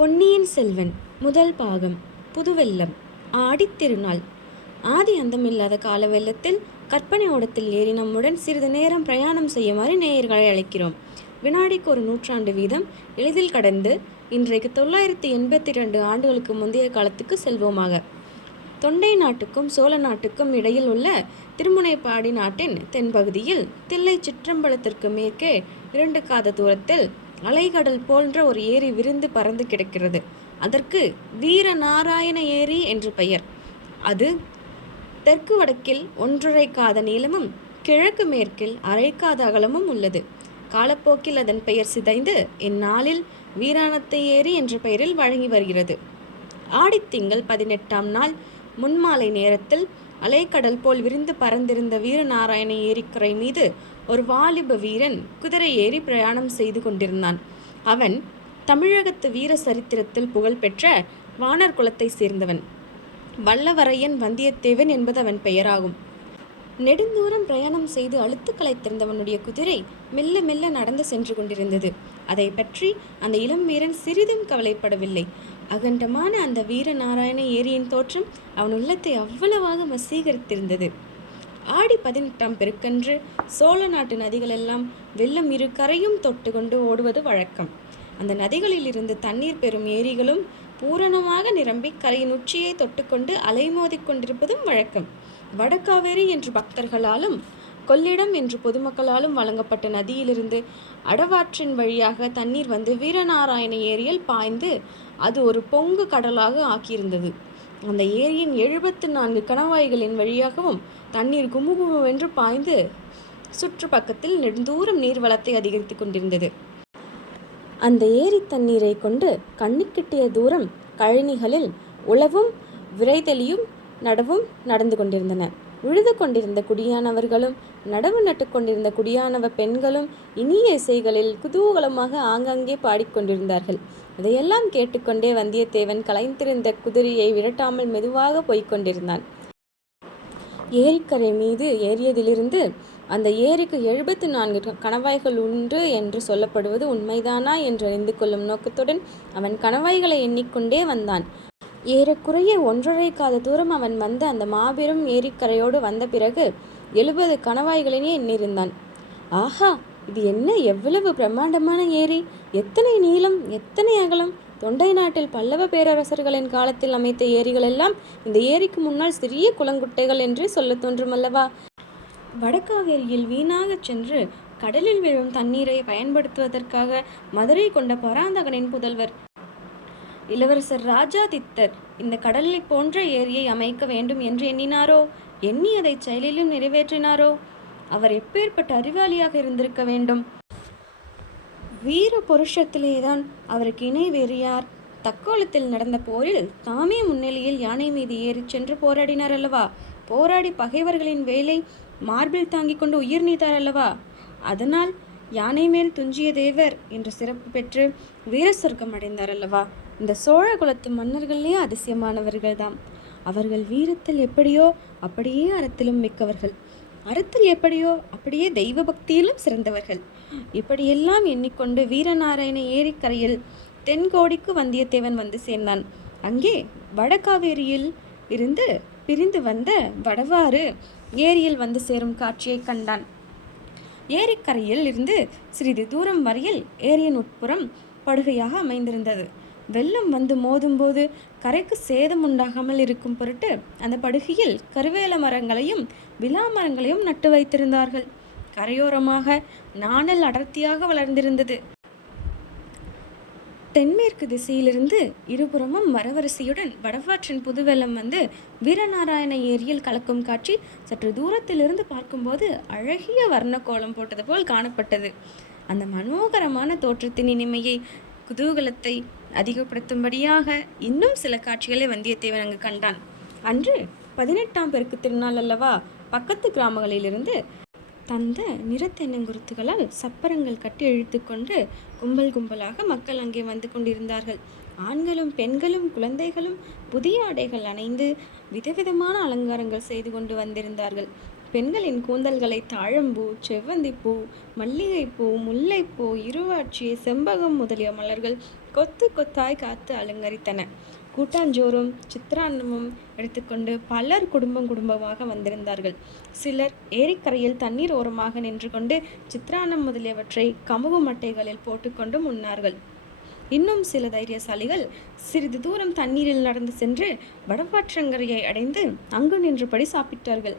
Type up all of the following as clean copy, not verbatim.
பொன்னியின் செல்வன் முதல் பாகம். புதுவெல்லம். ஆடித்திருநாள். ஆதி அந்தமில்லாத கால வெள்ளத்தில் கற்பனை ஓடத்தில் ஏறி நம்முடன் சிறிது நேரம் பிரயாணம் செய்யுமாறு நேயர்களை அழைக்கிறோம். வினாடிக்கு ஒரு 100 வீதம் எளிதில் கடந்து இன்றைக்கு 982 ஆண்டுகளுக்கு முந்தைய காலத்துக்கு செல்வோமாக. தொண்டை நாட்டுக்கும் சோழ நாட்டுக்கும் இடையில் உள்ள திருமுனைப்பாடி நாட்டின் தென்பகுதியில் தில்லை சிற்றம்பலத்திற்கு மேற்கே 2 காத தூரத்தில் அலைகடல் போன்ற ஒரு ஏரி விரிந்து பறந்து கிடக்கிறது. அதற்கு வீரநாராயண ஏரி என்று பெயர். அது தெற்கு வடக்கில் 1.5 காத நீளமும் கிழக்கு மேற்கில் 1/2 காத அகலமும் உள்ளது. காலப்போக்கில் அதன் பெயர் சிதைந்து இந்நாளில் வீராணத்தை ஏரி என்ற பெயரில் வழங்கி வருகிறது. ஆடித்திங்கள் 18ஆம் நாள் முன்மாலை நேரத்தில் அலைக்கடல் போல் விரிந்து பறந்திருந்த வீரநாராயண ஏரிக்கரை மீது ஒரு வாலிப வீரன் குதிரை ஏறி பிரயாணம் செய்து கொண்டிருந்தான். அவன் தமிழகத்து வீர சரித்திரத்தில் புகழ்பெற்ற வானர் குலத்தை சேர்ந்தவன். வல்லவரையன் வந்தியத்தேவன் என்பது அவன் பெயராகும். நெடுந்தூரம் பிரயாணம் செய்து அழுத்து களைத்திருந்தவனுடைய குதிரை மெல்ல மெல்ல நடந்து சென்று கொண்டிருந்தது. அதை பற்றி அந்த இளம் வீரன் சிறிதும் கவலைப்படவில்லை. அகண்டமான அந்த வீரநாராயண ஏரியின் தோற்றம் அவன் உள்ளத்தை அவ்வளவாக வசீகரித்திருந்தது. ஆடி 18ஆம் பெருக்கன்று சோழ நாட்டு நதிகளெல்லாம் வெள்ளம் 2 கரையும் தொட்டு கொண்டு ஓடுவது வழக்கம். அந்த நதிகளில் இருந்து தண்ணீர் பெறும் ஏரிகளும் பூரணமாக நிரம்பி கரையின் உச்சியை தொட்டுக்கொண்டு அலைமோதி கொண்டிருப்பதும் வழக்கம். வடகாவேரி என்று பக்தர்களாலும் கொள்ளிடம் என்று பொதுமக்களாலும் வழங்கப்பட்ட நதியிலிருந்து அடவாற்றின் வழியாக தண்ணீர் வந்து வீரநாராயண ஏரியில் பாய்ந்து அது ஒரு பொங்கு கடலாக ஆக்கியிருந்தது. அந்த ஏரியின் 74 கணவாய்களின் வழியாகவும் தண்ணீர் குமுகுமுவென்று பாய்ந்து சுற்று பக்கத்தில் நெடுந்தூரம் நீர்வளத்தை அதிகரித்து கொண்டிருந்தது. அந்த ஏரி தண்ணீரை கொண்டு கண்ணிக்கிட்டிய தூரம் கழனிகளில் உழவும் விரைதலியும் நடவும் நடந்து கொண்டிருந்தன. உழுது கொண்டிருந்த குடியானவர்களும் நடவு நட்டு கொண்டிருந்த குடியானவ பெண்களும் இனிய இசைகளில் குதூகலமாக ஆங்காங்கே பாடிக்கொண்டிருந்தார்கள். அதையெல்லாம் கேட்டுக்கொண்டே வந்தியத்தேவன் கலைந்திருந்த குதிரையை விரட்டாமல் மெதுவாக போய்கொண்டிருந்தான். ஏரிக்கரை மீது ஏறியதிலிருந்து அந்த ஏரிக்கு 74 கணவாய்கள் உண்டு என்று சொல்லப்படுவது உண்மைதானா என்று அறிந்து கொள்ளும் நோக்கத்துடன் அவன் கணவாய்களை எண்ணிக்கொண்டே வந்தான். ஏறக்குறைய 1.5 காத தூரம் அவன் வந்து அந்த மாபெரும் ஏரிக்கரையோடு வந்த பிறகு 70 கணவாய்களினே எண்ணிருந்தான். ஆஹா, இது என்ன எவ்வளவு பிரம்மாண்டமான ஏரி! எத்தனை நீளம், எத்தனை அகலம்! தொண்டை நாட்டில் பல்லவ பேரரசர்களின் காலத்தில் அமைத்த ஏரிகள் எல்லாம் இந்த ஏரிக்கு முன்னால் சிறிய குளங்குட்டைகள் என்றே சொல்ல தோன்றுமல்லவா? வடகாவேரியில் வீணாக சென்று கடலில் விழும் தண்ணீரை பயன்படுத்துவதற்காக மதுரை கொண்ட பராந்தகனின் புதல்வர் இளவரசர் ராஜாதித்தர் இந்த கடலை போன்ற ஏரியை அமைக்க வேண்டும் என்று எண்ணினாரோ, எண்ணி அதை செயலிலும் நிறைவேற்றினாரோ? அவர் எப்பேற்பட்ட அறிவாளியாக இருந்திருக்க வேண்டும்! வீர புருஷத்திலேதான் அவருக்கு இணை வேறு யார்? தக்கோலத்தில் நடந்த போரில் தாமே முன்னிலையில் யானை மீது ஏறி சென்று போராடினார் அல்லவா? போராடி பகைவர்களின் வேலை மார்பில் தாங்கிக் கொண்டு உயிர் நீத்தார் அல்லவா? அதனால் யானை மேல் துஞ்சிய தேவர் என்ற சிறப்பு பெற்று வீர சொர்க்கம் அடைந்தார் அல்லவா? இந்த சோழ குலத்து மன்னர்களே அதிசயமானவர்கள்தாம். அவர்கள் வீரத்தில் எப்படியோ அப்படியே அறத்திலும் மிக்கவர்கள், அறத்தில் எப்படியோ அப்படியே தெய்வ பக்தியிலும் சிறந்தவர்கள். இப்படியெல்லாம் எண்ணிக்கொண்டு வீரநாராயண ஏரிக்கரையில் தென்கோடிக்கு வந்தியத்தேவன் வந்து சேர்ந்தான். அங்கே வடகாவேரியில் இருந்து பிரிந்து வந்த வடவாறு ஏரியில் வந்து சேரும் காட்சியை கண்டான். ஏரிக்கரையில் இருந்து சிறிது தூரம் வரையில் ஏரியின் உட்புறம் படுகையாக அமைந்திருந்தது. வெள்ளம் வந்து மோதும்போது கரைக்கு சேதம் உண்டாகாமல் இருக்கும் பொருட்டு அந்த படுகையில் கருவேல மரங்களையும் விலா மரங்களையும் நட்டு வைத்திருந்தார்கள். கரையோரமாக நாணல் அடர்த்தியாக வளர்ந்திருந்தது. தென்மேற்கு திசையிலிருந்து இருபுறமும் வரவரிசையுடன் வடவாற்றின் புதுவெள்ளம் வந்து வீரநாராயண ஏரியில் கலக்கும் காட்சி சற்று தூரத்திலிருந்து பார்க்கும்போது அழகிய வர்ண கோலம் போட்டது போல் காணப்பட்டது. அந்த மனோகரமான தோற்றத்தின் இனிமையை, குதூகலத்தை அதிகப்படுத்தும்படியாக இன்னும் சில காட்சிகளை வந்தியத்தேவன் அங்கு கண்டான். அன்று 18ஆம் பெருக்கு திருநாள் அல்லவா? பக்கத்து கிராமங்களிலிருந்து தந்த நிறத்தென்னங்குருத்துகளால் சப்பரங்கள் கட்டி இழுத்து கொண்டு கும்பல் கும்பலாக மக்கள் அங்கே வந்து கொண்டிருந்தார்கள். ஆண்களும் பெண்களும் குழந்தைகளும் புதிய ஆடைகள் அணிந்து விதவிதமான அலங்காரங்கள் செய்து கொண்டு வந்திருந்தார்கள். பெண்களின் கூந்தல்களை தாழம்பூ, செவ்வந்திப்பூ, மல்லிகைப்பூ, முல்லைப்பூ, இருவாட்சி, செம்பகம் முதலிய மலர்கள் கொத்து கொத்தாய் காத்து அலங்கரித்தன. கூட்டாஞ்சோறும் சித்திரான்னமும் எடுத்துக்கொண்டு பலர் குடும்பமாக வந்திருந்தார்கள். சிலர் ஏரிக்கரையில் தண்ணீர் ஓரமாக நின்று கொண்டு சித்திரான்னம் முதலியவற்றை கமுகு மட்டைகளில் போட்டுக்கொண்டு உண்ணார்கள். இன்னும் சில தைரியசாலிகள் சிறிது தூரம் தண்ணீரில் நடந்து சென்று வடபாற்றங்கரையை அடைந்து அங்கு நின்றபடி சாப்பிட்டார்கள்.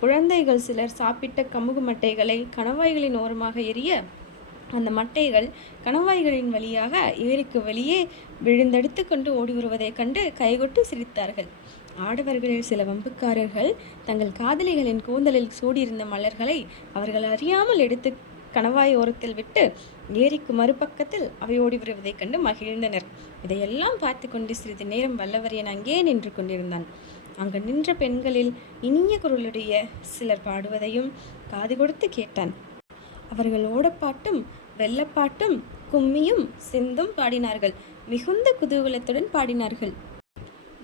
குழந்தைகள் சிலர் சாப்பிட்ட கமுகு மட்டைகளை கணவாய்களின் ஓரமாக எரிய அந்த மட்டைகள் கணவாய்களின் வழியாக ஏரிக்கு வெளியே விழுந்தடித்து கொண்டு ஓடி வருவதைக் கண்டு கைகொட்டு சிரித்தார்கள். ஆடவர்களில் சில வம்புக்காரர்கள் தங்கள் காதலிகளின் கூந்தலில் சூடியிருந்த மலர்களை அவர்கள் அறியாமல் எடுத்து கணவாய் ஓரத்தில் விட்டு ஏரிக்கு மறுபக்கத்தில் அவை ஓடி வருவதைக் கண்டு மகிழ்ந்தனர். இதையெல்லாம் பார்த்து கொண்டு சிறிது நேரம் வல்லவரையன் அங்கே நின்று கொண்டிருந்தான். அங்கு நின்ற பெண்களில் இனிய குரலுடைய சிலர் பாடுவதையும் காது கொடுத்து கேட்டான். அவர்கள் ஓடப்பாட்டும் வெள்ளப்பாட்டும் கும்மியும் சிந்தும் பாடினார்கள். மிகுந்த குதூகலத்துடன் பாடினார்கள்.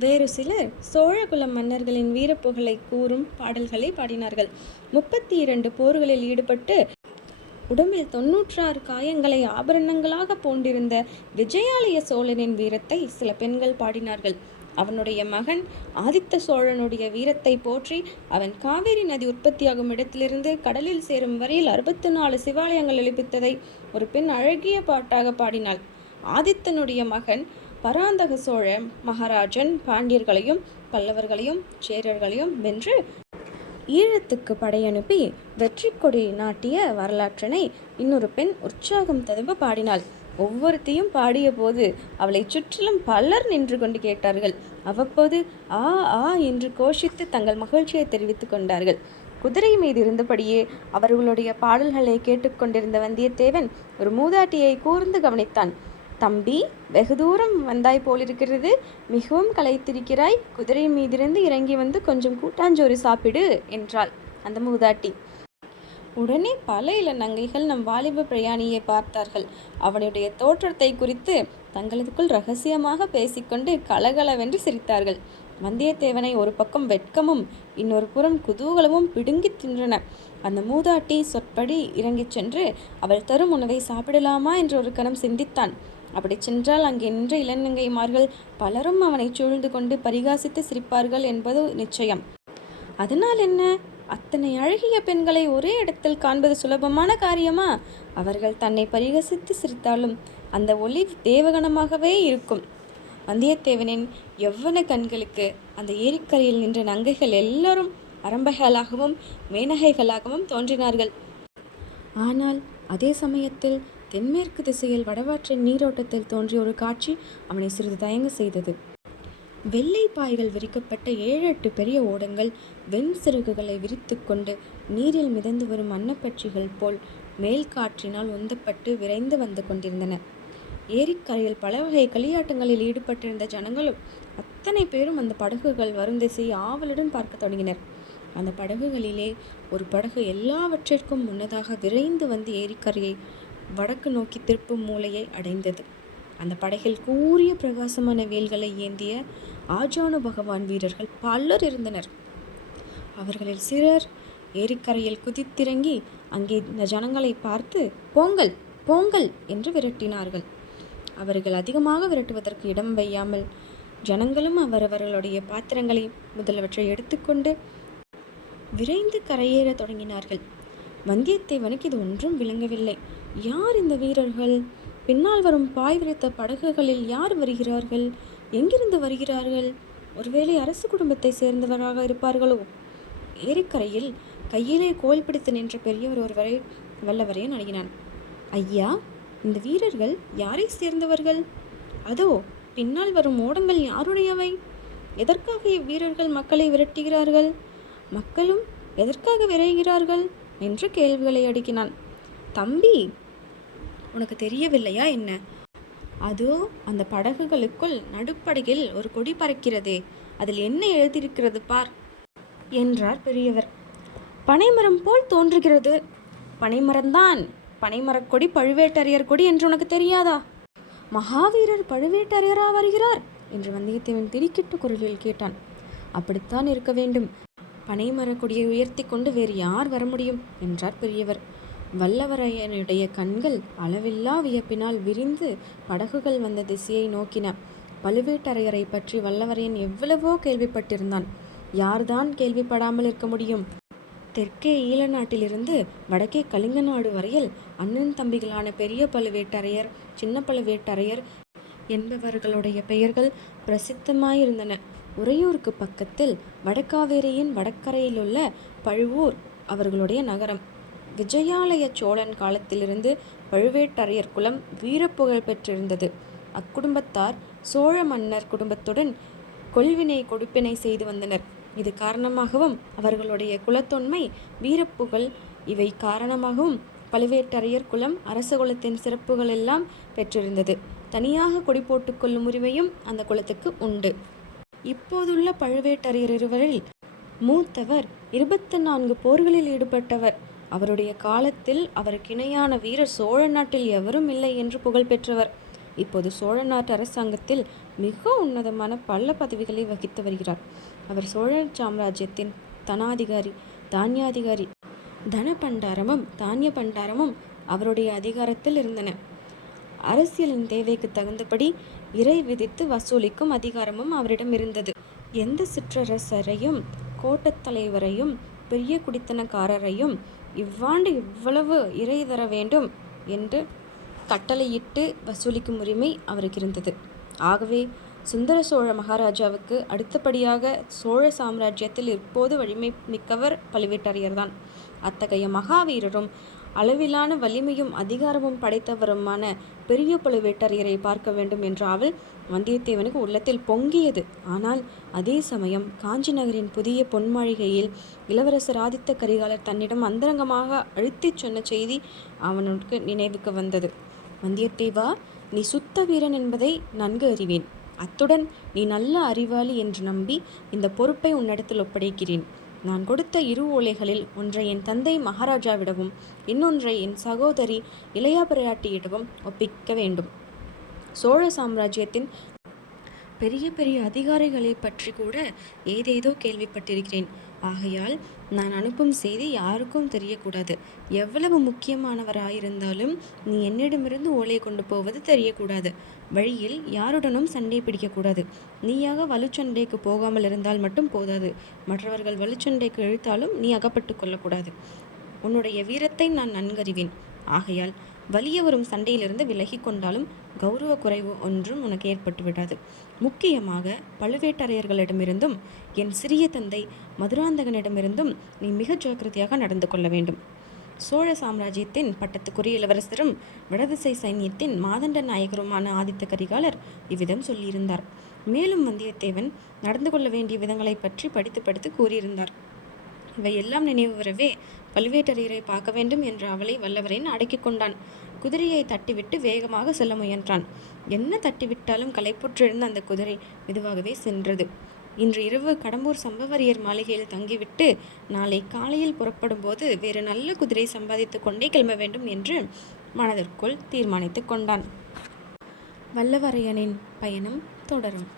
வேறு சிலர் சோழகுல மன்னர்களின் வீரப்புகழை கூறும் பாடல்களை பாடினார்கள். 32 போர்களில் ஈடுபட்டு உடம்பில் 96 காயங்களை ஆபரணங்களாக பூண்டிருந்த விஜயாலய சோழனின் வீரத்தை சில பெண்கள் பாடினார்கள். அவனுடைய மகன் ஆதித்த சோழனுடைய வீரத்தை போற்றி அவன் காவேரி நதி உற்பத்தியாகும் இடத்திலிருந்து கடலில் சேரும் வரையில் 64 சிவாலயங்கள் எழுப்பித்ததை ஒரு பெண் அழகிய பாட்டாக பாடினாள். ஆதித்தனுடைய மகன் பராந்தக சோழ மகாராஜன் பாண்டியர்களையும் பல்லவர்களையும் சேரர்களையும் வென்று ஈழத்துக்கு படையனுப்பி வெற்றி கொடி நாட்டிய வரலாற்றினை இன்னொரு பெண் உற்சாகம் ததும்ப பாடினாள். ஒவ்வொருத்தையும் பாடிய போது அவளை சுற்றிலும் பலர் நின்று கொண்டு கேட்டார்கள். அவ்வப்போது ஆ ஆ என்று கோஷித்து தங்கள் மகிழ்ச்சியை தெரிவித்துக் கொண்டார்கள். குதிரை மீது இருந்தபடியே அவர்களுடைய பாடல்களை கேட்டுக்கொண்டிருந்த வந்தியத்தேவன் ஒரு மூதாட்டியை கூர்ந்து கவனித்தான். தம்பி, வெகு தூரம் வந்தாய் போலிருக்கிறது. மிகவும் களைத்திருக்கிறாய். குதிரை மீதிருந்து இறங்கி வந்து கொஞ்சம் கூட்டாஞ்சோறு சாப்பிடு என்றாள் அந்த மூதாட்டி. உடனே பல இளநங்கைகள் நம் வாலிப பிரயாணியை பார்த்தார்கள். அவனுடைய தோற்றத்தை குறித்து தங்களுக்குள் ரகசியமாக பேசிக்கொண்டு கலகலவென்று சிரித்தார்கள். வந்தியத்தேவனை ஒரு பக்கம் வெட்கமும் இன்னொரு புறம் குதூகலமும் பிடுங்கி தின்றன. அந்த மூதாட்டி சொற்படி இறங்கிச் சென்று அவள் தரும் உணவை சாப்பிடலாமா என்று ஒரு கணம் சிந்தித்தான். அப்படி சென்றால் அங்கே நின்ற இளநங்கைமார்கள் பலரும் அவனை சூழ்ந்து கொண்டு பரிகாசித்து சிரிப்பார்கள் என்பது நிச்சயம். அதனால் என்ன? அத்தனை அழகிய பெண்களை ஒரே இடத்தில் காண்பது சுலபமான காரியமா? அவர்கள் தன்னை பரிகசித்து சிரித்தாலும் அந்த ஒளி தேவகணமாகவே இருக்கும். வந்தியத்தேவனின் யவ்வன கண்களுக்கு அந்த ஏரிக்கரையில் நின்ற நங்கைகள் எல்லாரும் அரம்பைகளாகவும் மேனகைகளாகவும் தோன்றினார்கள். ஆனால் அதே சமயத்தில் தென்மேற்கு திசையில் வடவாற்றின் நீரோட்டத்தில் தோன்றிய ஒரு காட்சி அவனை சிறிது தயங்க செய்தது. வெள்ளை பாய்கள் விரிக்கப்பட்ட 7-8 பெரிய ஓடங்கள் வெண் சிறகுகளை விரித்து கொண்டு நீரில் மிதந்து வரும் அன்னப்பட்சிகள் போல் மேல் காற்றினால் உந்தப்பட்டு விரைந்து வந்து கொண்டிருந்தன. ஏரிக்கரையில் பல வகை களியாட்டங்களில் ஈடுபட்டிருந்த ஜனங்களும் அத்தனை பேரும் அந்த படகுகள் வரும் திசையை ஆவலுடன் பார்க்க தொடங்கினர். அந்த படகுகளிலே ஒரு படகு எல்லாவற்றிற்கும் முன்னதாக விரைந்து வந்து ஏரிக்கரையை வடக்கு நோக்கி திருப்பும் மூலையை அடைந்தது. அந்த படகில் கூரிய பிரகாசமான வேல்களை ஏந்திய ஆஜானு பகவான் வீரர்கள் பலர் இருந்தனர். அவர்களில் சிலர் ஏரிக்கரையில் குதித்திறங்கி அங்கே இந்த ஜனங்களை பார்த்து போங்கள் போங்கள் என்று விரட்டினார்கள். அவர்கள் அதிகமாக விரட்டுவதற்கு இடம் வையாமல் ஜனங்களும் அவரவர்களுடைய பாத்திரங்களை முதலவற்றை எடுத்துக்கொண்டு விரைந்து கரையேற தொடங்கினார்கள். வந்தியத்தேவனுக்கு இது ஒன்றும் விளங்கவில்லை. யார் இந்த வீரர்கள்? பின்னால் வரும் பாய் விரித்த படகுகளில் யார் வருகிறார்கள்? எங்கிருந்து வருகிறார்கள்? ஒருவேளை அரசு குடும்பத்தை சேர்ந்தவராக இருப்பார்களோ? ஏரிக்கரையில் கையிலே கோல் பிடித்து நின்ற பெரியவர் ஒருவரை வல்லவரையன் அணுகினான். ஐயா, இந்த வீரர்கள் யாரை சேர்ந்தவர்கள்? அதோ பின்னால் வரும் ஓடங்கள் யாருடையவை? எதற்காக இவ்வீரர்கள் மக்களை விரட்டுகிறார்கள்? மக்களும் எதற்காக விரைகிறார்கள் என்று கேள்விகளை அடுக்கினான். தம்பி, உனக்கு தெரியவில்லையா என்ன? அதோ அந்த படகுகளுக்குள் நடுப்படகில் ஒரு கொடி பறக்கிறதே, அதில் என்ன எழுதியிருக்கிறது பார் என்றார் பெரியவர். பனைமரம் போல் தோன்றுகிறது. பனைமரம்தான். பனைமரக் கொடி பழுவேட்டரையர் கொடி என்று உனக்கு தெரியாதா? மகாவீரர் பழுவேட்டரையரா வருகிறார் என்று வந்தியத்தேவன் திடுக்கிட்ட குரலில் கேட்டான். அப்படித்தான் இருக்க வேண்டும். பனைமரக் கொடியை உயர்த்தி கொண்டு வேறு யார் வர முடியும் என்றார் பெரியவர். வல்லவரையனுடைய கண்கள் அளவில்லா வியப்பினால் விரிந்து படகுகள் வந்த திசையை நோக்கின. பழுவேட்டரையரை பற்றி வல்லவரையன் எவ்வளவோ கேள்விப்பட்டிருந்தான். யார்தான் கேள்விப்படாமல் இருக்க முடியும்? தெற்கே ஈழ நாட்டிலிருந்து வடக்கே கலிங்க நாடு வரையில் அண்ணன் தம்பிகளான பெரிய பழுவேட்டரையர், சின்ன பழுவேட்டரையர் என்பவர்களுடைய பெயர்கள் பிரசித்தமாயிருந்தன. உறையூருக்கு பக்கத்தில் வடகாவேரியின் வடக்கரையிலுள்ள பழுவூர் அவர்களுடைய நகரம். விஜயாலய சோழன் காலத்திலிருந்து பழுவேட்டரையர் குலம் வீரப்புகழ் பெற்றிருந்தது. அக்குடும்பத்தார் சோழ மன்னர் குடும்பத்துடன் கொள்வினை கொடுப்பினை செய்து வந்தனர். இது காரணமாகவும் அவர்களுடைய குலத்தொன்மை, வீரப்புகழ் இவை காரணமாகவும் பழுவேட்டரையர் குலம் அரச குலத்தின் சிறப்புகள் எல்லாம் பெற்றிருந்தது. தனியாக கொடி போட்டுக் கொள்ளும் உரிமையும் அந்த குலத்துக்கு உண்டு. இப்போதுள்ள பழுவேட்டரையர் இருவரில் மூத்தவர் 24 போர்களில் ஈடுபட்டவர். அவருடைய காலத்தில் அவருக்கு இணையான வீரர் சோழ நாட்டில் எவரும் இல்லை என்று புகழ் பெற்றவர். இப்போது சோழ நாட்டு அரசாங்கத்தில் மிக உன்னதமான பல பதவிகளை வகித்து வருகிறார். அவர் சோழ சாம்ராஜ்யத்தின் தனாதிகாரி, தானியாதிகாரி. தன பண்டாரமும் தானிய பண்டாரமும் அவருடைய அதிகாரத்தில் இருந்தன. அரசியலின் தேவைக்கு தகுந்தபடி இறை விதித்து வசூலிக்கும் அதிகாரமும் அவரிடம் இருந்தது. எந்த சிற்றரசரையும், கோட்டத்தலைவரையும், பெரிய குடித்தனக்காரரையும் இவ்வாண்டு இவ்வளவு இறை தர வேண்டும் என்று கட்டளையிட்டு வசூலிக்கும் உரிமை அவருக்கு இருந்தது. ஆகவே சுந்தர சோழ மகாராஜாவுக்கு அடுத்தபடியாக சோழ சாம்ராஜ்யத்தில் இப்போது வலிமை மிக்கவர் பழுவேட்டரையர்தான். அத்தகைய மகாவீரரும் அளவிலான வலிமையும் அதிகாரமும் படைத்தவருமான பெரிய பழுவேட்டரையரை பார்க்க வேண்டும் என்ற ஆவல் வந்தியத்தேவனுக்கு உள்ளத்தில் பொங்கியது. ஆனால் அதே சமயம் காஞ்சி நகரின் புதிய பொன்மாளிகையில் இளவரசர் ஆதித்த கரிகாலர் தன்னிடம் அந்தரங்கமாக அழுத்திச் சொன்ன செய்தி அவனுக்கு நினைவுக்கு வந்தது. வந்தியத்தேவா, நீ சுத்த வீரன் என்பதை நன்கு அறிவேன். அத்துடன் நீ நல்ல அறிவாளி என்று நம்பி இந்த பொறுப்பை உன்னிடத்தில் ஒப்படைக்கிறேன். நான் கொடுத்த 2 ஓலைகளில் ஒன்றை என் தந்தை மகாராஜாவிடவும் இன்னொன்றை என் சகோதரி இளையா பிராட்டியிடவும் ஒப்பிக்க வேண்டும். சோழ சாம்ராஜ்யத்தின் பெரிய பெரிய அதிகாரிகளை பற்றி கூட ஏதேதோ கேள்விப்பட்டிருக்கிறேன். ஆகையால் நான் அனுப்பும் செய்தி யாருக்கும் தெரியக்கூடாது. எவ்வளவு முக்கியமானவராயிருந்தாலும் நீ என்னிடமிருந்து ஓலை கொண்டு போவது தெரியக்கூடாது. வழியில் யாருடனும் சண்டை பிடிக்கக்கூடாது. நீயாக வலுச்சண்டைக்கு போகாமல் இருந்தால் மட்டும் போதாது. மற்றவர்கள் வலுச்சண்டைக்கு இழுத்தாலும் நீ அகப்பட்டு கொள்ளக்கூடாது. உன்னுடைய வீரத்தை நான் நன்கறிவேன். ஆகையால் வலிய வரும் சண்டையிலிருந்து விலகி கொண்டாலும் கௌரவ குறைவு ஒன்றும் உனக்கு ஏற்பட்டு விடாது. முக்கியமாக பழுவேட்டரையர்களிடமிருந்தும் என் சிறிய தந்தை மதுராந்தகனிடமிருந்தும் நீ மிக ஜாக்கிரதையாக நடந்து கொள்ள வேண்டும். சோழ சாம்ராஜ்யத்தின் பட்டத்துக்குரிய இளவரசரும் வடதிசை சைன்யத்தின் மாதண்ட நாயகருமான ஆதித்த கரிகாலர் இவ்விதம் சொல்லியிருந்தார். மேலும் வந்தியத்தேவன் நடந்து கொள்ள வேண்டிய விதங்களை பற்றி படித்து கூறியிருந்தார். இவையெல்லாம் நினைவு வரவே பழுவேட்டரையரை பார்க்க வேண்டும் என்ற அவளை வல்லவரையன் அடக்கிக் கொண்டான். குதிரையை தட்டிவிட்டு வேகமாக செல்ல முயன்றான். என்ன தட்டிவிட்டாலும் களைப்புற்றிருந்த அந்த குதிரை மெதுவாகவே சென்றது. இன்று இரவு கடம்பூர் சம்பவரையர் மாளிகையில் தங்கிவிட்டு நாளை காலையில் புறப்படும் போது வேறு நல்ல குதிரை சம்பாதித்து கொண்டே கிளம்ப வேண்டும் என்று மனதிற்குள் தீர்மானித்து கொண்டான். வல்லவரையனின் பயணம் தொடரும்.